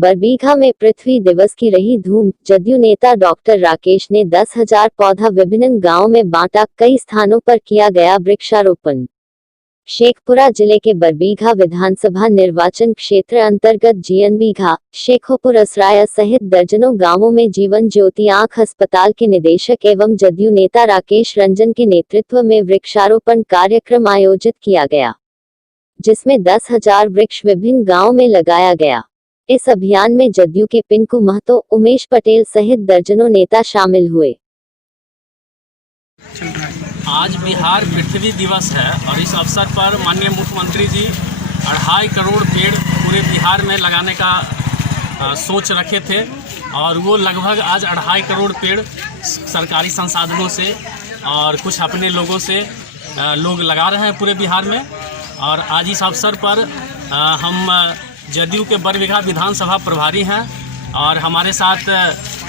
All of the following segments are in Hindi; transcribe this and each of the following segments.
बरबीघा में पृथ्वी दिवस की रही धूम। जदयू नेता डॉक्टर राकेश ने 10,000 पौधा विभिन्न गांव में बांटा। कई स्थानों पर किया गया वृक्षारोपण। शेखपुरा जिले के बरबीघा विधानसभा निर्वाचन क्षेत्र अंतर्गत जीएनबीघा, शेखोपुर असराया सहित दर्जनों गांवों में जीवन ज्योति आंख अस्पताल के निदेशक एवं जदयू नेता राकेश रंजन के नेतृत्व में वृक्षारोपण कार्यक्रम आयोजित किया गया, जिसमें 10,000 वृक्ष विभिन्न गाँव में लगाया गया। इस अभियान में जदयू के पिंकू महतो, उमेश पटेल सहित दर्जनों नेता शामिल हुए। आज बिहार पृथ्वी दिवस है और इस अवसर पर माननीय मुख्यमंत्री जी 2.5 करोड़ पेड़ पूरे बिहार में लगाने का सोच रखे थे और वो लगभग आज 2.5 करोड़ पेड़ सरकारी संसाधनों से और कुछ अपने लोगों से लोग लगा रहे हैं पूरे बिहार में। और आज इस अवसर पर हम जदयू के बरबीघा विधानसभा प्रभारी हैं और हमारे साथ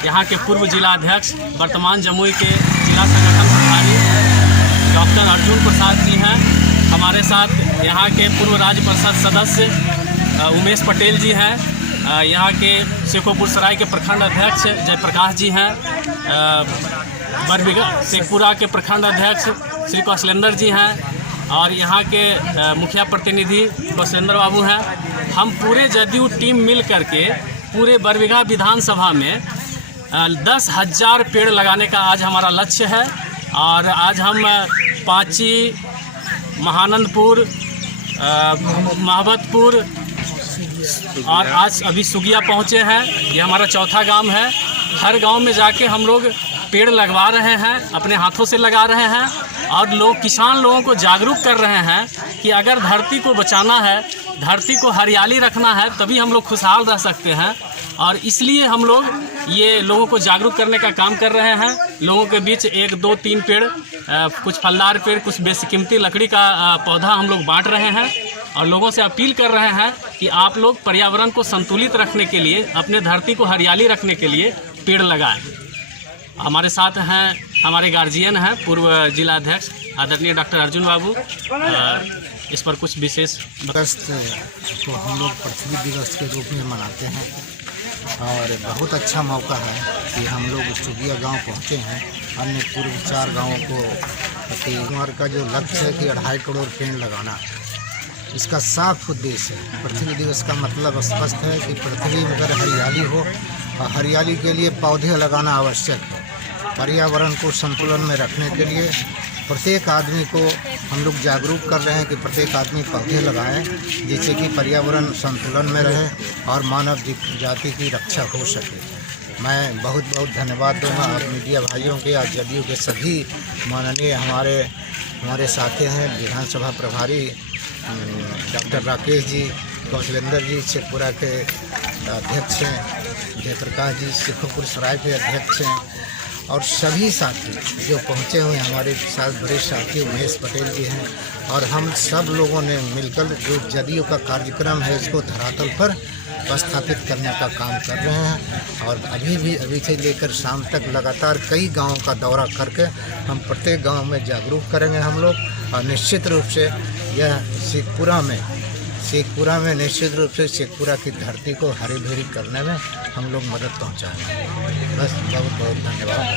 यहाँ के पूर्व जिला अध्यक्ष, वर्तमान जमुई के जिला संगठन प्रभारी डॉक्टर अर्जुन प्रसाद जी हैं। हमारे साथ यहाँ के पूर्व राज्य परिषद सदस्य उमेश पटेल जी हैं। यहाँ के शेखोपुर सराय के प्रखंड अध्यक्ष जयप्रकाश जी हैं। बरबीघा शेखपुरा के प्रखंड अध्यक्ष श्री कौशलेंद्र जी हैं और यहाँ के मुखिया प्रतिनिधि कौशलेंद्र बाबू हैं। हम पूरे जदयू टीम मिल करके पूरे बरबीघा विधानसभा में 10,000 पेड़ लगाने का आज हमारा लक्ष्य है। और आज हम पांची, महानंदपुर, महाबतपुर और आज अभी सुगिया पहुँचे हैं। ये हमारा चौथा गांव है। हर गांव में जाके हम लोग पेड़ लगवा रहे हैं, अपने हाथों से लगा रहे हैं और किसान लोगों को जागरूक कर रहे हैं कि अगर धरती को बचाना है, धरती को हरियाली रखना है, तभी हम लोग खुशहाल रह सकते हैं। और इसलिए हम लोग ये लोगों को जागरूक करने का काम कर रहे हैं। लोगों के बीच 1, 2, 3 पेड़, कुछ फलदार पेड़, कुछ बेशकीमती लकड़ी का पौधा हम लोग बांट रहे हैं और लोगों से अपील कर रहे हैं कि आप लोग पर्यावरण को संतुलित रखने के लिए, अपने धरती को हरियाली रखने के लिए पेड़ लगाएं। हमारे साथ हैं हमारे गार्जियन हैं, पूर्व जिला अध्यक्ष आदरणीय डॉक्टर अर्जुन बाबू। इस पर कुछ विशेष अगस्त को हम लोग पृथ्वी दिवस के रूप में मनाते हैं और बहुत अच्छा मौका है कि हम लोग सुगिया गांव पहुंचे हैं। अन्य पूर्व 4 गांवों को हमारे का जो लक्ष्य है कि 2.5 करोड़ पेड़ लगाना, इसका साफ उद्देश्य है। पृथ्वी दिवस का मतलब स्पष्ट है कि पृथ्वी में अगर हरियाली हो और हरियाली के लिए पौधे लगाना आवश्यक है। पर्यावरण को संतुलन में रखने के लिए प्रत्येक आदमी को हम लोग जागरूक कर रहे हैं कि प्रत्येक आदमी पौधे लगाएं, जिससे कि पर्यावरण संतुलन में रहे और मानव जाति की रक्षा हो सके। मैं बहुत बहुत धन्यवाद दूँगा आप मीडिया भाइयों के, आज जदयू के सभी माननीय हमारे साथी हैं विधानसभा प्रभारी डॉक्टर राकेश जी, कौशलेंद्र जी शेखपुरा के अध्यक्ष हैं, जयप्रकाश जी शेखोपुर सराय के अध्यक्ष हैं और सभी साथी जो पहुँचे हुए हमारे साथ बड़े साथी उमेश पटेल जी हैं। और हम सब लोगों ने मिलकर जो जदयू का कार्यक्रम है इसको धरातल पर स्थापित करने का काम कर रहे हैं। और अभी से लेकर शाम तक लगातार कई गांवों का दौरा करके हम प्रत्येक गांव में जागरूक करेंगे हम लोग। और निश्चित रूप से यह शेखपुरा में निश्चित रूप से शेखपुरा की धरती को हरी भरी करने में हम लोग मदद पहुंचाएंगे। बस बहुत बहुत धन्यवाद।